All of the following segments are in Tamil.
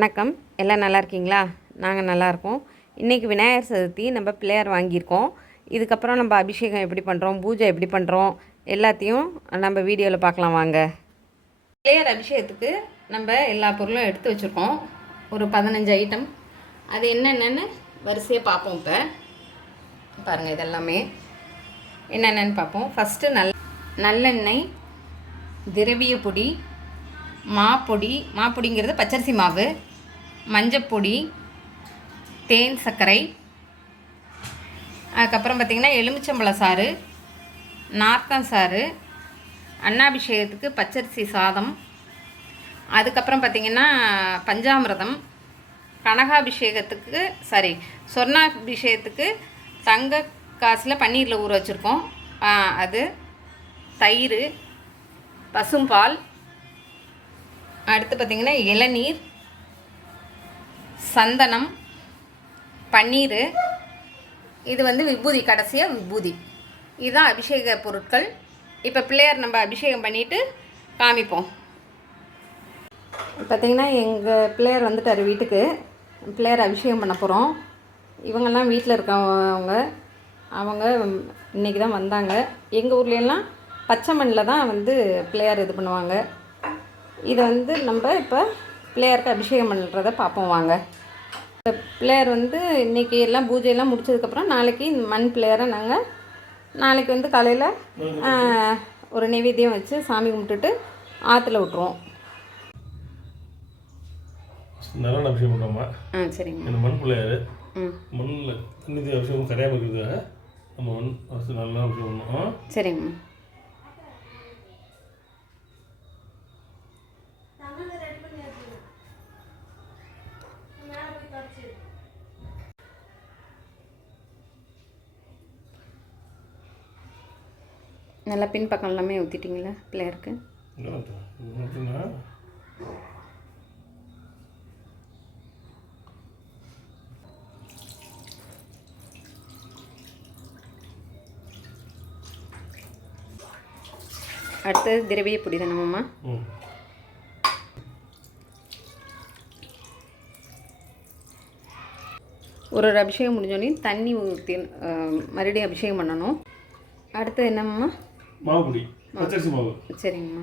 வணக்கம். எல்லாம் நல்லா இருக்கீங்களா? நாங்கள் நல்லாயிருக்கோம். இன்றைக்கி விநாயகர் சதுர்த்தி. நம்ம பிள்ளையார் வாங்கியிருக்கோம். இதுக்கப்புறம் நம்ம அபிஷேகம் எப்படி பண்ணுறோம், பூஜை எப்படி பண்ணுறோம், எல்லாத்தையும் நம்ம வீடியோவில் பார்க்கலாம் வாங்க. பிள்ளையார் அபிஷேகத்துக்கு நம்ம எல்லா பொருளும் எடுத்து வச்சுருக்கோம். ஒரு 15 ஐட்டம். அது என்னென்னு வரிசையாக பார்ப்போம். இப்போ பாருங்கள், இதெல்லாமே என்னென்னு பார்ப்போம். ஃபஸ்ட்டு நல்லெண்ணெய், திரவிய பொடி, மாப்பொடிங்கிறது பச்சரிசி மாவு, மஞ்சப்பொடி, தேன், சர்க்கரை, அதுக்கப்புறம் பார்த்திங்கன்னா எலுமிச்சம்பழ சாறு, நார்த்தம் சாறு, அன்னாபிஷேகத்துக்கு பச்சரிசி சாதம், அதுக்கப்புறம் பார்த்திங்கன்னா பஞ்சாமிரதம், கனகாபிஷேகத்துக்கு சொர்ணாபிஷேகத்துக்கு தங்க காசில் பன்னீரில் ஊற வச்சுருக்கோம். அது தயிர், பசும்பால், அடுத்து பார்த்திங்கன்னா இளநீர், சந்தனம், பன்னீர், இது விபூதி, கடைசியாக விபூதி. இதுதான் அபிஷேக பொருட்கள். இப்போ பிள்ளையார் நம்ம அபிஷேகம் பண்ணிவிட்டு காமிப்போம். பார்த்திங்கன்னா எங்கள் பிள்ளையார் வந்துட்டார் வீட்டுக்கு. பிள்ளையார் அபிஷேகம் பண்ண போகிறோம். இவங்கெல்லாம் வீட்டில் இருக்கவங்க, அவங்க இன்றைக்கி தான் வந்தாங்க. எங்கள் ஊர்லெலாம் பச்சை மண்ணில் தான் பிள்ளையார் இது பண்ணுவாங்க. இதை நம்ம இப்போ பிள்ளையாருக்கு அபிஷேகம் பண்ணுறதை பார்ப்போம் வாங்க. பிள்ளையார் இன்றைக்கி எல்லாம் பூஜையெல்லாம் முடிச்சதுக்கப்புறம் நாளைக்கு மண் பிள்ளையாரை நாங்கள் நாளைக்கு காலையில் ஒரு நைவேத்தியம் வச்சு சாமி கும்பிட்டுட்டு ஆற்றுல விட்டுருவோம். நல்ல அபிஷேகம் பண்ணுறோமா? சரிங்க. இந்த மண் பிள்ளையார் மண்ணில் தண்ணி அபிஷேகம் கரையாமல் இருக்கிறதுக்காக நம்ம மண் நல்லா அபிஷேகம் பண்ணோம். சரிங்க. நல்லா பின்பக்கம் எல்லாமே ஊற்றிட்டிங்களா பிள்ளையாருக்கு? அடுத்து திரவிய பொடி தானம்மா? ஒரு அபிஷேகம் முடிஞ்சோடனே தண்ணி ஊற்றி மறுபடியும் அபிஷேகம் பண்ணணும். அடுத்து என்னம்மா? மாவுப்பொடி, பச்சரிசி மாவு. சரிங்கம்மா.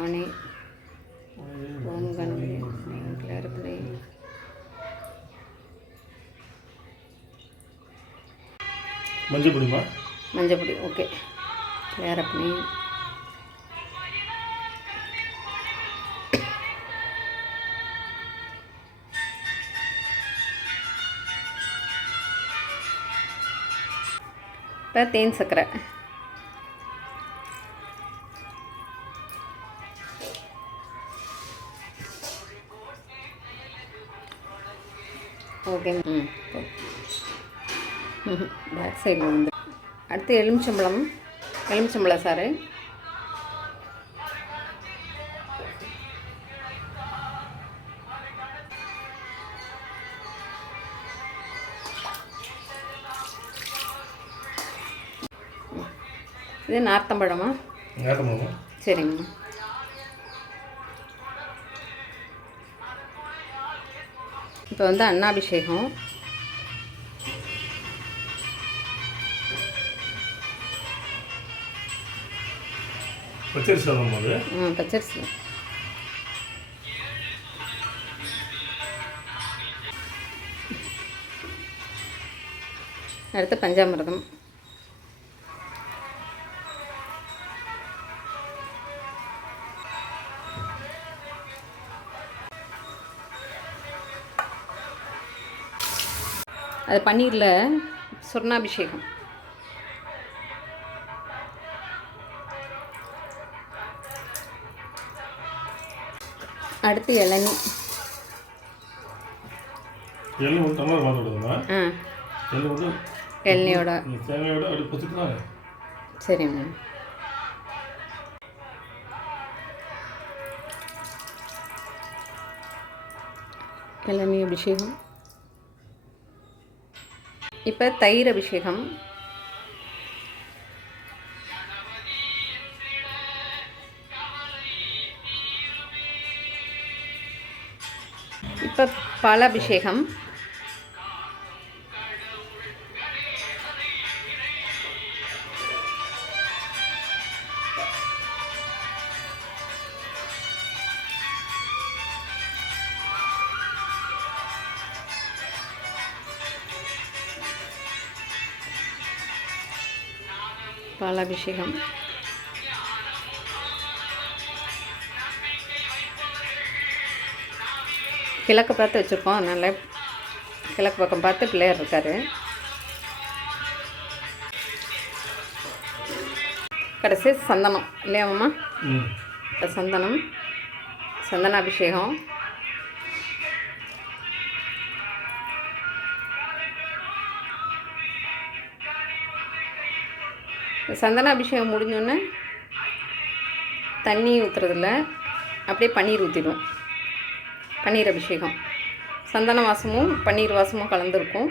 ஓனே ஓம் கணபதி பிள்ளையார் மஞ்சப்பொடிமா? மஞ்சப்பொடி. ஓகே. பிள்ளையாரப்பணி, இப்போ தேன், சர்க்கரை. ஓகே. பேக் சைடில் அடுத்து எலுமிச்சம்பழ சாறு, இது நார்த்தம்பழமா? சரிங்கம்மா. இப்போ அன்னாபிஷேகம். பச்சரிசி பச்சரிசி. அடுத்து பஞ்சாமிரதம். அது பன்னீரில் சொர்ணாபிஷேகம். அடுத்து இளநீர். இளநியோட. சரிங்க. இளநீ அபிஷேகம். இப்போ தயிர் அபிஷேகம். இப்போ பாலாபிஷேகம். பாலாபிஷேகம் கிழக்கு பார்த்து வச்சுருக்கோம், அதனால் கிழக்கு பக்கம் பார்த்து பிள்ளையார் இருக்கார். கடைசி சந்தனம் இல்லையா மாமா? இப்போ சந்தனாபிஷேகம். சந்தனாபிஷேகம் முடிஞ்சோடனே தண்ணி ஊற்றுறதில்ல, அப்படியே பன்னீர் ஊற்றிடும். பன்னீர் அபிஷேகம், சந்தன வாசமும் பன்னீர் வாசமும் கலந்துருக்கும்.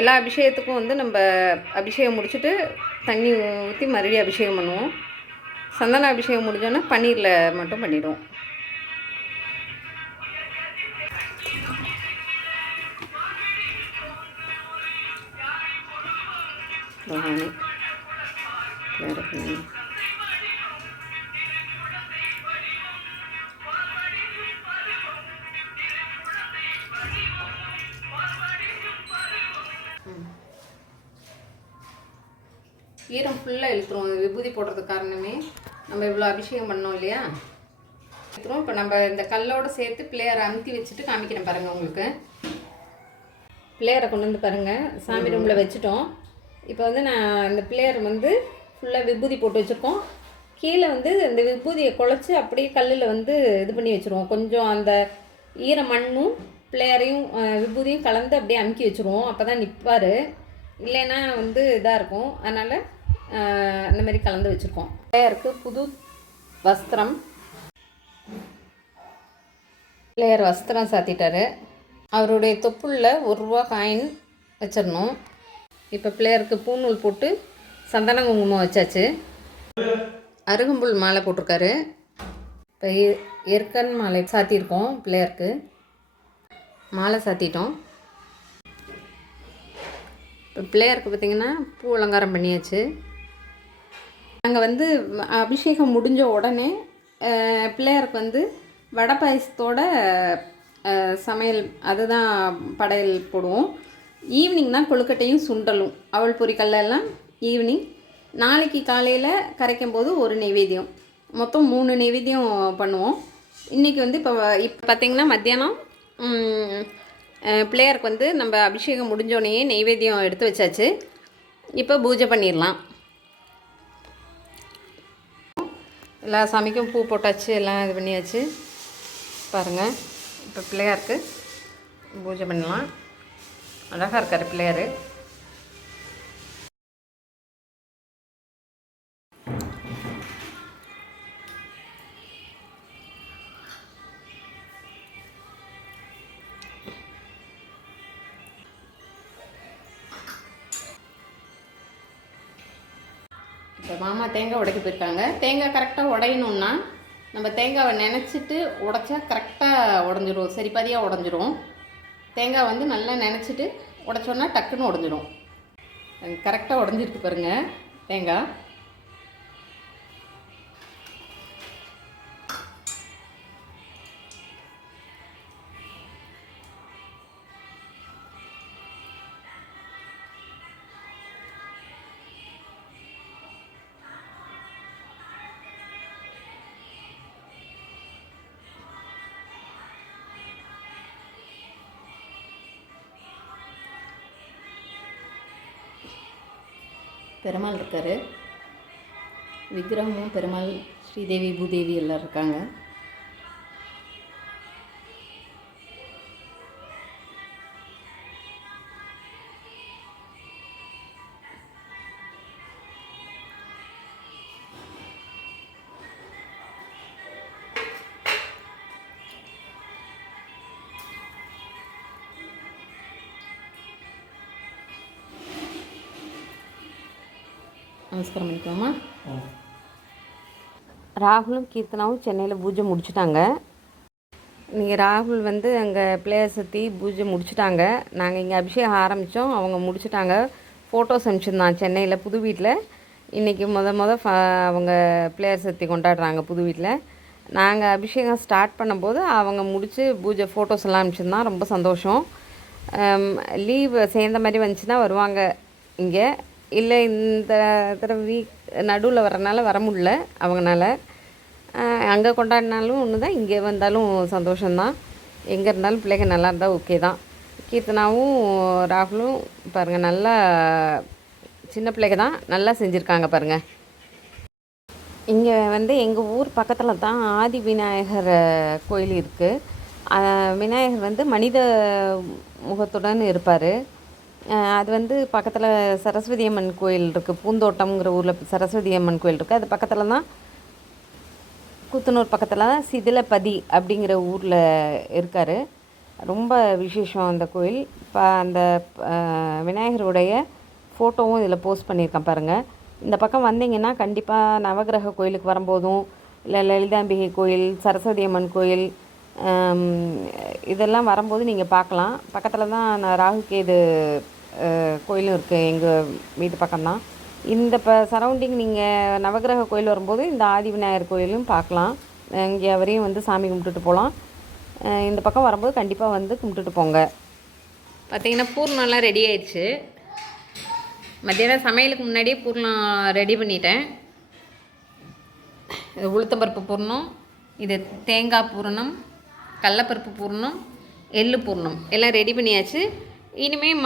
எல்லா அபிஷேகத்துக்கும் வந்து நம்ம அபிஷேகம் முடிச்சுட்டு தண்ணி ஊற்றி மறுபடியும் அபிஷேகம் பண்ணுவோம். சந்தன அபிஷேகம் முடிஞ்சோன்னா பன்னீரில் மட்டும் பண்ணிவிடுவோம். பவானி ஈரம் ஃபுல்லாக இழுத்துரும். விபூதி போடுறதுக்கு காரணமே நம்ம இவ்வளோ அபிஷேகம் பண்ணோம் இல்லையா, இழுத்துரும். இப்போ நம்ம இந்த கல்லோடு சேர்த்து பிள்ளையாரை அமுத்தி வச்சுட்டு காமிக்கிறேன் பாருங்கள். உங்களுக்கு பிள்ளையாரை கொண்டு வந்து பாருங்கள், சாமி ரூமில் வச்சுட்டோம். இப்போ வந்து நான் இந்த பிள்ளையார் வந்து ஃபுல்லாக விபூதி போட்டு வச்சுருக்கோம். கீழே வந்து இந்த விபூதியை குழச்சி அப்படியே கல்லில் வந்து இது பண்ணி வச்சுருவோம். கொஞ்சம் அந்த ஈர மண்ணும் பிள்ளையாரையும் விபூதியும் கலந்து அப்படியே அமுக்கி வச்சுருவோம். அப்போ தான் நிற்பார், இல்லைன்னா வந்து இதாக இருக்கும். அதனால் அந்த மாதிரி கலந்து வச்சுருக்கோம். பிள்ளையாருக்கு புது வஸ்திரம், பிள்ளையார் வஸ்திரம் சாத்திட்டார். அவருடைய தொப்புள்ள ₹1 காயின் வச்சிடணும். இப்போ பிள்ளையாருக்கு பூநூல் போட்டு சந்தன குங்குமம் வச்சாச்சு. அருகம்புல் மாலை போட்டிருக்காரு. இப்போ எருக்கன் மாலை சாத்தியிருக்கோம். பிள்ளையாருக்கு மாலை சாத்திட்டோம். இப்போ பிள்ளையாருக்கு பார்த்திங்கன்னா பூ அலங்காரம் பண்ணியாச்சு. நாங்கள் வந்து அபிஷேகம் முடிஞ்ச உடனே பிள்ளையாருக்கு வந்து வடை பாயசத்தோட சமையல், அதுதான் படையல் போடுவோம். ஈவினிங் தான் கொழுக்கட்டையும் சுண்டலும் அவல் பொரிக்கல்லாம் ஈவினிங். நாளைக்கு காலையில் கரைக்கும் போது ஒரு நெய்வேத்தியம், மொத்தம் 3 நெய்வேத்தியம் பண்ணுவோம். இன்றைக்கி வந்து இப்போ பார்த்திங்கன்னா மத்தியானம் பிள்ளையாருக்கு வந்து நம்ம அபிஷேகம் முடிஞ்சோடனே நெய்வேத்தியம் எடுத்து வச்சாச்சு. இப்போ பூஜை பண்ணிடலாம். எல்லா சாமிக்கும் பூ போட்டாச்சு, எல்லாம் இது பண்ணியாச்சு. பாருங்கள், இப்போ பிள்ளையாருக்கு பூஜை பண்ணலாம். அழகாக இருக்கார் பிள்ளையார். இப்போ மாமா தேங்காய் உடைக்க போயிருக்காங்க. தேங்காய் கரெக்டாக உடையணுன்னா நம்ம தேங்காவை நினச்சிட்டு உடைச்சா கரெக்டாக உடஞ்சிரும், சரிபாதியாக உடஞ்சிரும். தேங்காய் வந்து நல்லா நினச்சிட்டு உடைச்சோன்னா டக்குன்னு உடஞ்சிரும். கரெக்டாக உடஞ்சிருக்கு பாருங்கள் தேங்காய். பெருமாள் இருக்கார், விக்கிரகமும் பெருமாள், ஸ்ரீதேவி பூதேவி எல்லாம் இருக்காங்க. நமஸ்காரம் பண்ணிக்கலாமா? ராகுலும் கீர்த்தனாவும் சென்னையில் பூஜை முடிச்சுட்டாங்க. இன்றைக்கி ராகுல் வந்து அங்கே பிள்ளையார் சக்தி பூஜை முடிச்சுட்டாங்க. நாங்கள் இங்கே அபிஷேகம் ஆரம்பித்தோம், அவங்க முடிச்சுட்டாங்க. ஃபோட்டோஸ் அனுப்பிச்சிருந்தான் சென்னையில் புது வீட்டில். இன்றைக்கி அவங்க பிள்ளையார் சக்தி கொண்டாடுறாங்க புது வீட்டில். நாங்கள் அபிஷேகம் ஸ்டார்ட் பண்ணும்போது அவங்க முடித்து பூஜை ஃபோட்டோஸ் எல்லாம் அனுப்பிச்சிருந்தான். ரொம்ப சந்தோஷம். லீவ் சேர்ந்த மாதிரி வந்துச்சுன்னா வருவாங்க இங்கே. இல்லை இந்த தடவை நடுவில் வரனால வர முடியல அவங்களால. அங்கே கொண்டாடினாலும் ஒன்று தான், இங்கே வந்தாலும் சந்தோஷம்தான். எங்கே இருந்தாலும் பிள்ளைங்க நல்லா இருந்தால் ஓகே தான். கீர்த்தனாவும் ராகுலும் பாருங்கள், நல்லா சின்ன பிள்ளைங்க தான், நல்லா செஞ்சுருக்காங்க பாருங்கள். இங்கே வந்து எங்கள் ஊர் பக்கத்தில் தான் ஆதி விநாயகர் கோயில் இருக்குது. விநாயகர் வந்து மனித முகத்துடன் இருப்பார். அது வந்து பக்கத்தில் சரஸ்வதி அம்மன் கோயில் இருக்குது. பூந்தோட்டம்ங்கிற ஊரில் சரஸ்வதி அம்மன் கோயில் இருக்குது. அது பக்கத்தில் தான், கூத்தனூர் பக்கத்தில் தான் சிதிலப்பதி அப்படிங்கிற ஊரில் இருக்கார். ரொம்ப விசேஷம் அந்த கோயில். இப்போ அந்த விநாயகருடைய ஃபோட்டோவும் இதில் போஸ்ட் பண்ணியிருக்கேன் பாருங்கள். இந்த பக்கம் வந்தீங்கன்னா கண்டிப்பாக நவகிரக கோயிலுக்கு வரும்போதும், இல்லை லலிதாம்பிகை கோயில், சரஸ்வதி அம்மன் கோயில், இதெல்லாம் வரும்போது நீங்கள் பார்க்கலாம். பக்கத்தில் தான் நான் ராகுகேது கோயிலும் இருக்குது, எங்கள் வீட்டு பக்கம்தான். இந்த சரௌண்டிங் நீங்கள் நவகிரக கோயில் வரும்போது இந்த ஆதி விநாயகர் கோயிலும் பார்க்கலாம். இங்கே வரையும் வந்து சாமி கும்பிட்டுட்டு போகலாம். இந்த பக்கம் வரும்போது கண்டிப்பாக வந்து கும்பிட்டுட்டு போங்க. பார்த்திங்கன்னா பூர்ணம்லாம் ரெடி ஆயிடுச்சு. மத்தியானம் சமையலுக்கு முன்னாடியே பூர்ணம் ரெடி பண்ணிட்டேன். இது உளுத்தம்பருப்பு பூர்ணம், இது தேங்காய் பூரணம், கடலப்பருப்பு பூர்ணம், எள்ளு பூர்ணம் எல்லாம் ரெடி பண்ணியாச்சு. இனிமேல்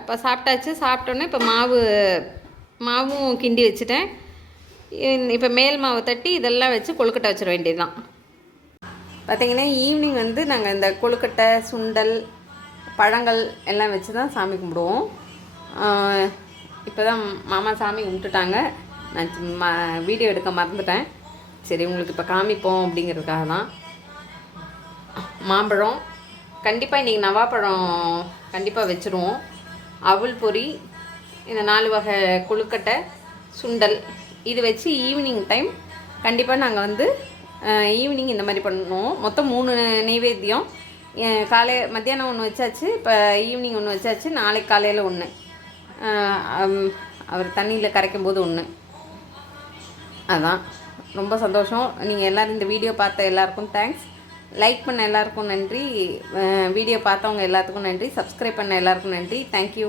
இப்போ சாப்பிட்டாச்சு. சாப்பிட்டோன்னே இப்போ மாவும் கிண்டி வச்சுட்டேன். இப்போ மேல் மாவை தட்டி இதெல்லாம் வச்சு கொழுக்கட்டை வச்சிட வேண்டியது தான். பார்த்திங்கன்னா ஈவினிங் வந்து நாங்கள் இந்த கொழுக்கட்டை, சுண்டல், பழங்கள் எல்லாம் வச்சு தான் சாமி கும்பிடுவோம். இப்போ தான் மாமா சாமி கும்பிட்டுட்டாங்க. நான் வீடியோ எடுக்க மறந்துட்டேன். சரி, உங்களுக்கு இப்போ காமிப்போம் அப்படிங்கிறதுக்காக தான். மாம்பழம் கண்டிப்பாக இன்றைக்கி, நவாப்பழம் கண்டிப்பாக வச்சுருவோம். அவுள் பொரி, இந்த 4 வகை கொழுக்கட்டை, சுண்டல், இது வச்சு ஈவினிங் டைம் கண்டிப்பாக நாங்கள் வந்து ஈவினிங் இந்த மாதிரி பண்ணுவோம். மொத்தம் 3 நெய்வேத்தியம். மத்தியானம் ஒன்று வச்சாச்சு, இப்போ ஈவினிங் ஒன்று வச்சாச்சு, நாளைக்கு காலையில் ஒன்று, அவர் தண்ணியில் கரைக்கும் போது ஒன்று. அதான் ரொம்ப சந்தோஷம். நீங்கள் எல்லோரும் இந்த வீடியோ பார்த்த எல்லாருக்கும் தேங்க்ஸ். லைக் பண்ண எல்லாருக்கும் நன்றி. வீடியோ பார்த்தவங்க எல்லாத்துக்கும் நன்றி. சப்ஸ்கிரைப் பண்ண எல்லாருக்கும் நன்றி. தேங்க்யூ.